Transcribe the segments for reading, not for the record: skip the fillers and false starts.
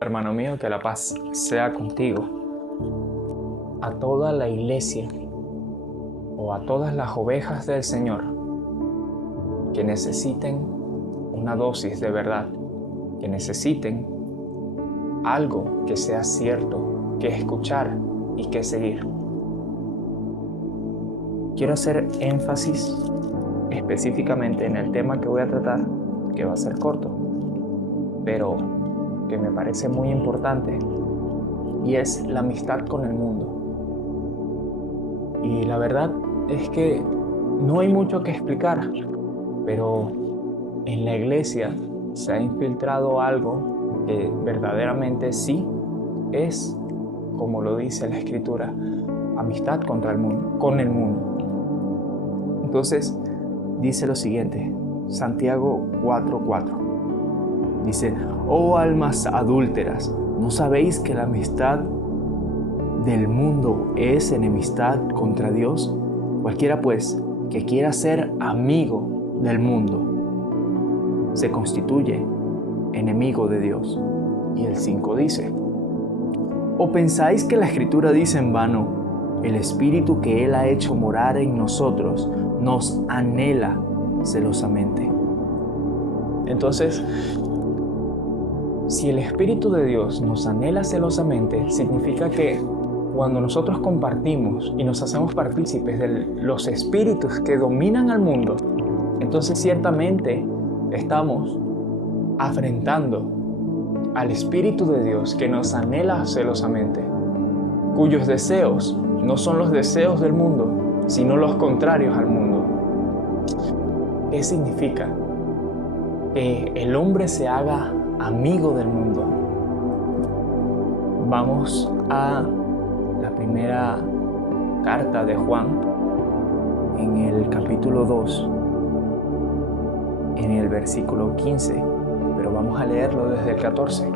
Hermano mío, que la paz sea contigo. A toda la iglesia o a todas las ovejas del Señor que necesiten una dosis de verdad, que necesiten algo que sea cierto, que escuchar y que seguir. Quiero hacer énfasis específicamente en el tema que voy a tratar, que va a ser corto, pero que me parece muy importante, y es la amistad con el mundo. Y la verdad es que no hay mucho que explicar, pero en la iglesia se ha infiltrado algo que verdaderamente sí es, como lo dice la Escritura, amistad con el mundo. Entonces, dice lo siguiente, Santiago 4:4. Dice: oh almas adúlteras, ¿no sabéis que la amistad del mundo es enemistad contra Dios? Cualquiera pues que quiera ser amigo del mundo se constituye enemigo de Dios. Y el 5 dice: ¿o pensáis que la Escritura dice en vano, el Espíritu que Él ha hecho morar en nosotros nos anhela celosamente? Entonces, si el Espíritu de Dios nos anhela celosamente, significa que cuando nosotros compartimos y nos hacemos partícipes de los espíritus que dominan al mundo, entonces ciertamente estamos afrentando al Espíritu de Dios que nos anhela celosamente, cuyos deseos no son los deseos del mundo, sino los contrarios al mundo. ¿Qué significa? Que el hombre se haga amigo del mundo. Vamos a la primera carta de Juan, en el capítulo 2, en el versículo 15, pero vamos a leerlo desde el 14.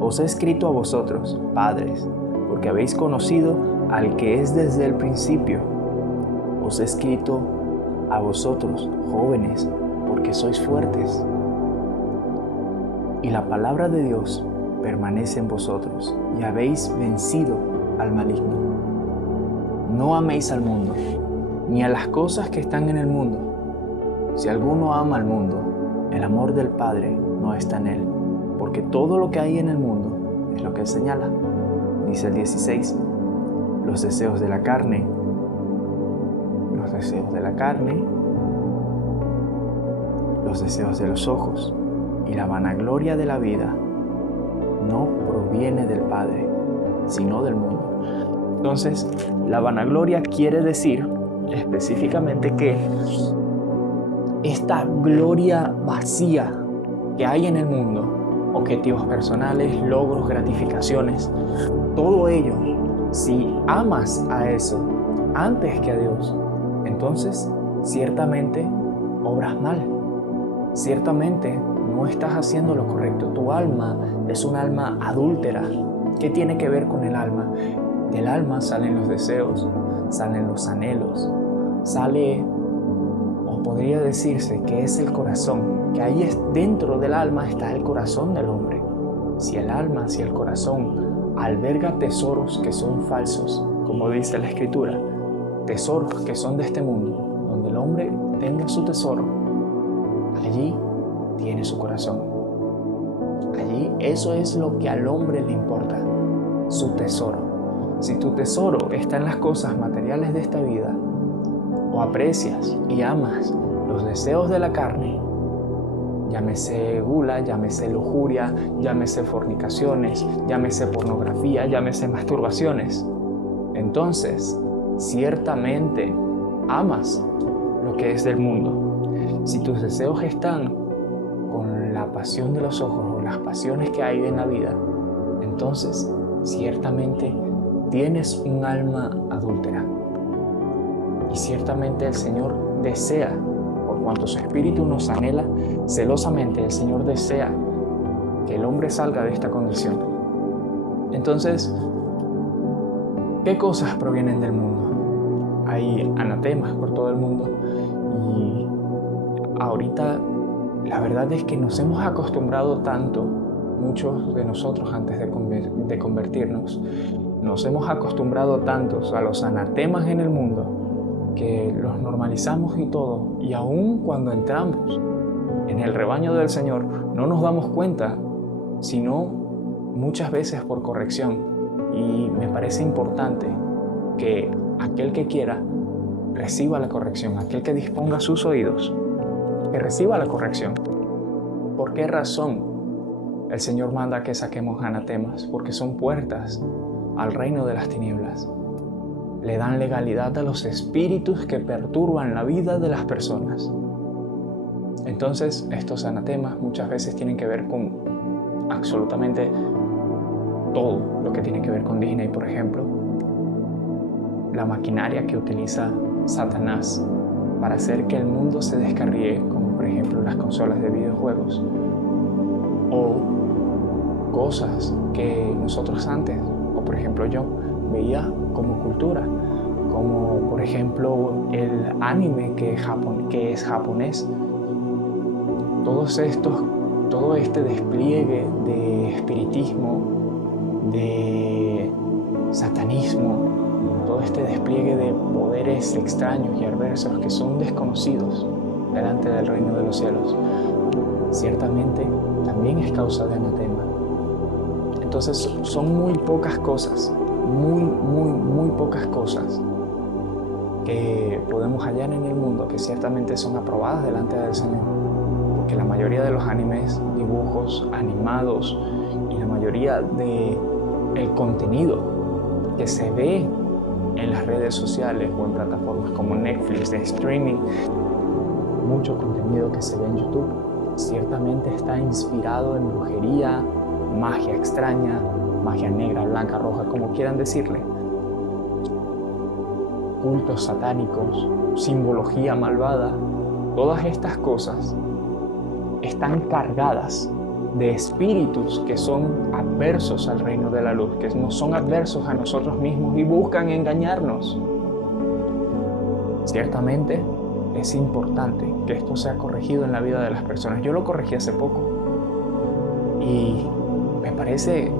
Os he escrito a vosotros, padres, porque habéis conocido al que es desde el principio. Os he escrito a vosotros, jóvenes, porque sois fuertes, y la palabra de Dios permanece en vosotros, y habéis vencido al maligno. No améis al mundo, ni a las cosas que están en el mundo. Si alguno ama al mundo, el amor del Padre no está en él, porque todo lo que hay en el mundo es lo que él señala. Dice el 16, los deseos de la carne, los deseos de los ojos y la vanagloria de la vida no proviene del Padre, sino del mundo. Entonces, la vanagloria quiere decir específicamente que esta gloria vacía que hay en el mundo, objetivos personales, logros, gratificaciones, todo ello, si amas a eso antes que a Dios, entonces ciertamente obras mal. Ciertamente no estás haciendo lo correcto. Tu alma es un alma adúltera. ¿Qué tiene que ver con el alma? Del alma salen los deseos, salen los anhelos, sale, o podría decirse que es el corazón, que ahí dentro del alma está el corazón del hombre. Si el alma, si el corazón alberga tesoros que son falsos, como dice la Escritura, tesoros que son de este mundo, donde el hombre tenga su tesoro, allí tiene su corazón. Allí eso es lo que al hombre le importa, su tesoro. Si tu tesoro está en las cosas materiales de esta vida, o aprecias y amas los deseos de la carne, llámese gula, llámese lujuria, llámese fornicaciones, llámese pornografía, llámese masturbaciones, entonces ciertamente amas lo que es del mundo. Si tus deseos están con la pasión de los ojos o las pasiones que hay en la vida, entonces ciertamente tienes un alma adúltera. Y ciertamente el Señor desea, por cuanto su Espíritu nos anhela celosamente, el Señor desea que el hombre salga de esta condición. Entonces, ¿qué cosas provienen del mundo? Hay anatemas por todo el mundo y ahorita la verdad es que nos hemos acostumbrado tanto muchos de nosotros antes de convertirnos, nos hemos acostumbrado tantos a los anatemas en el mundo que los normalizamos y todo, y aun cuando entramos en el rebaño del Señor no nos damos cuenta, sino muchas veces por corrección. Y me parece importante que aquel que quiera reciba la corrección, aquel que disponga sus oídos, que reciba la corrección. ¿Por qué razón el Señor manda que saquemos anatemas? Porque son puertas al reino de las tinieblas. Le dan legalidad a los espíritus que perturban la vida de las personas. Entonces, estos anatemas muchas veces tienen que ver con absolutamente todo lo que tiene que ver con Disney, por ejemplo. La maquinaria que utiliza Satanás para hacer que el mundo se descarríe, como por ejemplo las consolas de videojuegos, o cosas que nosotros antes, o por ejemplo yo, veía como cultura, como por ejemplo el anime que es japonés. Todo este despliegue de espiritismo, de satanismo, todo este despliegue de poderes extraños y adversos que son desconocidos delante del reino de los cielos, ciertamente también es causa de anatema. Entonces son muy pocas cosas, muy pocas cosas que podemos hallar en el mundo que ciertamente son aprobadas delante del Señor. Porque la mayoría de los animes, dibujos animados y la mayoría del contenido que se ve en las redes sociales o en plataformas como Netflix de streaming, mucho contenido que se ve en YouTube, ciertamente está inspirado en brujería, magia extraña, magia negra, blanca, roja, como quieran decirle, cultos satánicos, simbología malvada. Todas estas cosas están cargadas de espíritus que son adversos al reino de la luz, que no son adversos a nosotros mismos y buscan engañarnos. Ciertamente es importante que esto sea corregido en la vida de las personas. Yo lo corregí hace poco y me parece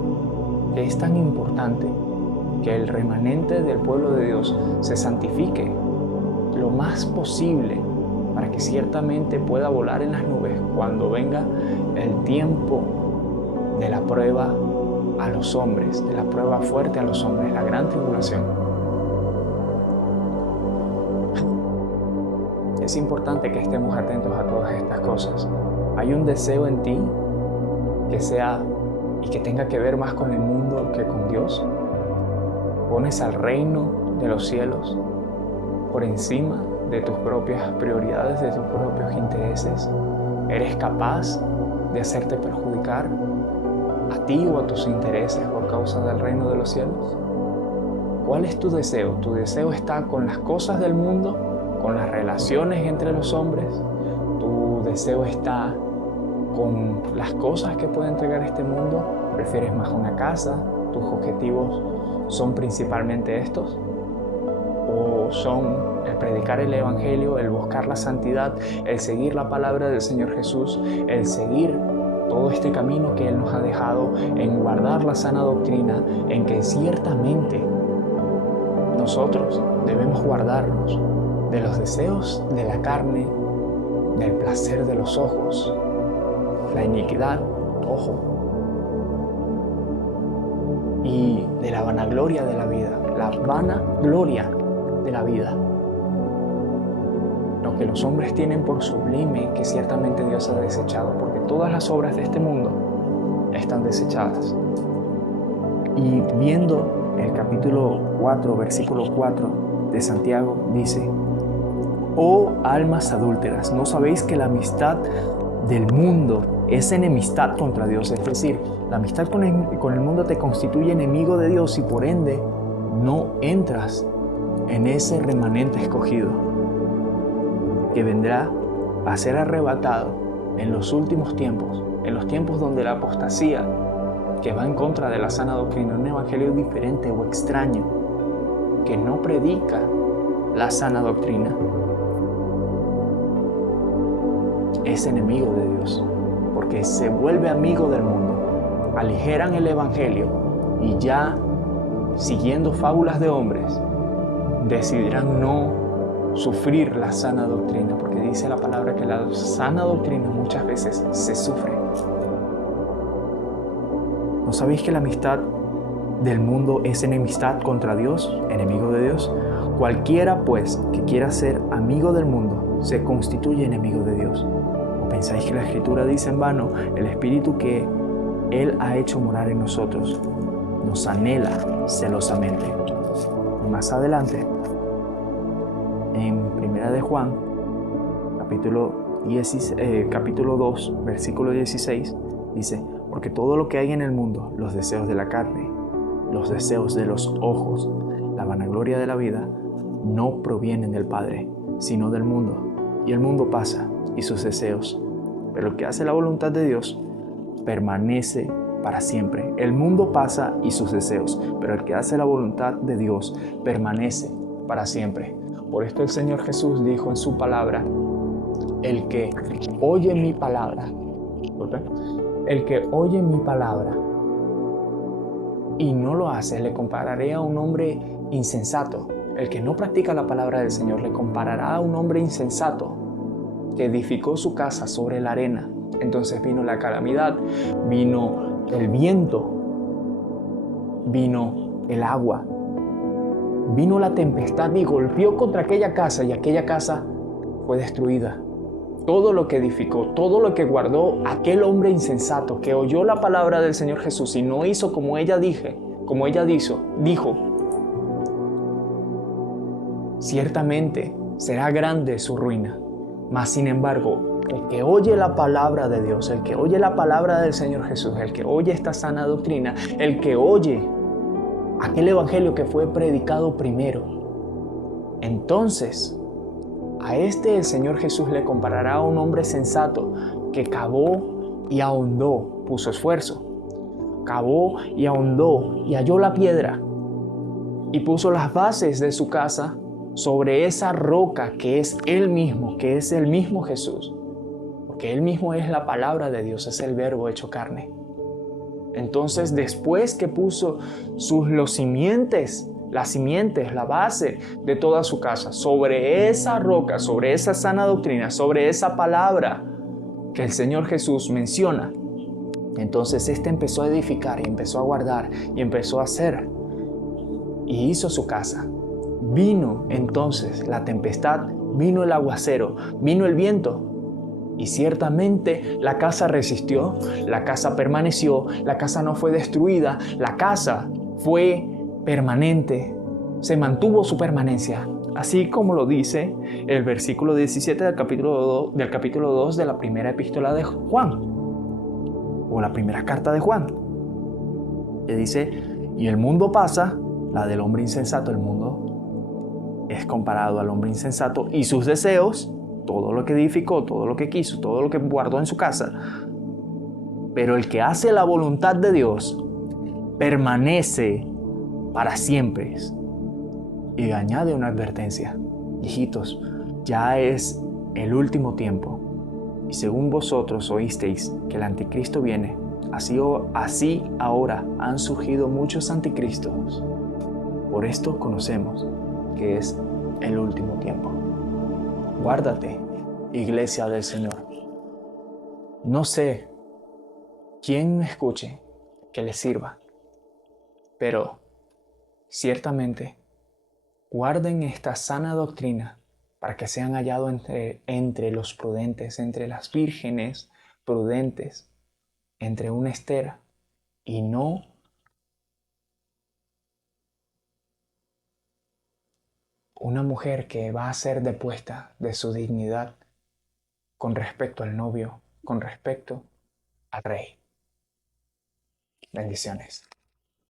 que es tan importante que el remanente del pueblo de Dios se santifique lo más posible para que ciertamente pueda volar en las nubes cuando venga el tiempo de la prueba a los hombres, de la prueba fuerte a los hombres, la gran tribulación. Es importante que estemos atentos a todas estas cosas. Hay un deseo en ti que sea y que tenga que ver más con el mundo que con Dios. Pones al reino de los cielos por encima de tus propias prioridades, de tus propios intereses. ¿Eres capaz de hacerte perjudicar a ti o a tus intereses por causa del reino de los cielos? ¿Cuál es tu deseo? ¿Tu deseo está con las cosas del mundo, con las relaciones entre los hombres? ¿Tu deseo está con las cosas que puede entregar este mundo? ¿Prefieres más una casa? ¿Tus objetivos son principalmente estos? ¿O son el predicar el evangelio, el buscar la santidad, el seguir la palabra del Señor Jesús, el seguir todo este camino que Él nos ha dejado, en guardar la sana doctrina, en que ciertamente nosotros debemos guardarnos de los deseos de la carne, del placer de los ojos, la iniquidad, ojo, y de la vanagloria de la vida, la vanagloria de la vida. Lo que los hombres tienen por sublime, que ciertamente Dios ha desechado, porque todas las obras de este mundo están desechadas. Y viendo el capítulo 4, versículo 4 de Santiago, dice: «Oh almas adúlteras, ¿no sabéis que la amistad del mundo es enemistad contra Dios?» Es decir, la amistad con el mundo te constituye enemigo de Dios y por ende no entras en ese remanente escogido que vendrá a ser arrebatado en los últimos tiempos, en los tiempos donde la apostasía, que va en contra de la sana doctrina, un evangelio diferente o extraño, que no predica la sana doctrina, es enemigo de Dios, porque se vuelve amigo del mundo. aligeran el evangelio y ya, siguiendo fábulas de hombres, decidirán no sufrir la sana doctrina, porque dice la palabra que la sana doctrina muchas veces se sufre. ¿No sabéis que la amistad del mundo es enemistad contra Dios, enemigo de Dios? Cualquiera, pues, que quiera ser amigo del mundo, se constituye enemigo de Dios. ¿O pensáis que la Escritura dice en vano, el Espíritu que Él ha hecho morar en nosotros nos anhela celosamente? Y más adelante, en 1 de Juan, capítulo 2, versículo 16, dice, porque todo lo que hay en el mundo, los deseos de la carne, los deseos de los ojos, la vanagloria de la vida, no provienen del Padre, sino del mundo. Y el mundo pasa y sus deseos, pero el que hace la voluntad de Dios permanece para siempre. El mundo pasa y sus deseos, pero el que hace la voluntad de Dios permanece para siempre. Por esto el Señor Jesús dijo en su palabra, el que oye mi palabra, el que oye mi palabra y no lo hace, le compararé a un hombre insensato. El que no practica la palabra del Señor le comparará a un hombre insensato que edificó su casa sobre la arena. Entonces vino la calamidad, vino el viento, vino el agua, vino la tempestad y golpeó contra aquella casa y aquella casa fue destruida. Todo lo que edificó, todo lo que guardó aquel hombre insensato que oyó la palabra del Señor Jesús y no hizo como ella dijo, ciertamente será grande su ruina. Mas sin embargo, el que oye la palabra de Dios, el que oye la palabra del Señor Jesús, el que oye esta sana doctrina, el que oye aquel evangelio que fue predicado primero, entonces a este el Señor Jesús le comparará a un hombre sensato que cavó y ahondó, puso esfuerzo, cavó y ahondó y halló la piedra y puso las bases de su casa sobre esa roca que es Él mismo, que es el mismo Jesús, porque Él mismo es la palabra de Dios, es el verbo hecho carne. Entonces, después que puso las simientes, la base de toda su casa, sobre esa roca, sobre esa sana doctrina, sobre esa palabra que el Señor Jesús menciona, entonces empezó a edificar y empezó a guardar y empezó a hacer y hizo su casa. Vino entonces la tempestad, vino el aguacero, vino el viento. Y ciertamente la casa resistió, la casa permaneció, la casa no fue destruida, la casa fue permanente, se mantuvo su permanencia. Así como lo dice el versículo 17 del capítulo 2 de la primera epístola de Juan, o la primera carta de Juan. Que dice, y el mundo pasa, la del hombre insensato, el mundo es comparado al hombre insensato y sus deseos, todo lo que edificó, todo lo que quiso, todo lo que guardó en su casa. Pero el que hace la voluntad de Dios permanece para siempre. Y añade una advertencia. Hijitos, ya es el último tiempo. Y según vosotros oísteis que el anticristo viene, así ahora han surgido muchos anticristos. Por esto conocemos que es el último tiempo. Guárdate, iglesia del Señor. No sé quién me escuche que le sirva, pero ciertamente guarden esta sana doctrina para que sean hallados entre los prudentes, entre las vírgenes prudentes, entre una Esther y no una mujer que va a ser depuesta de su dignidad con respecto al novio, con respecto al rey. Bendiciones.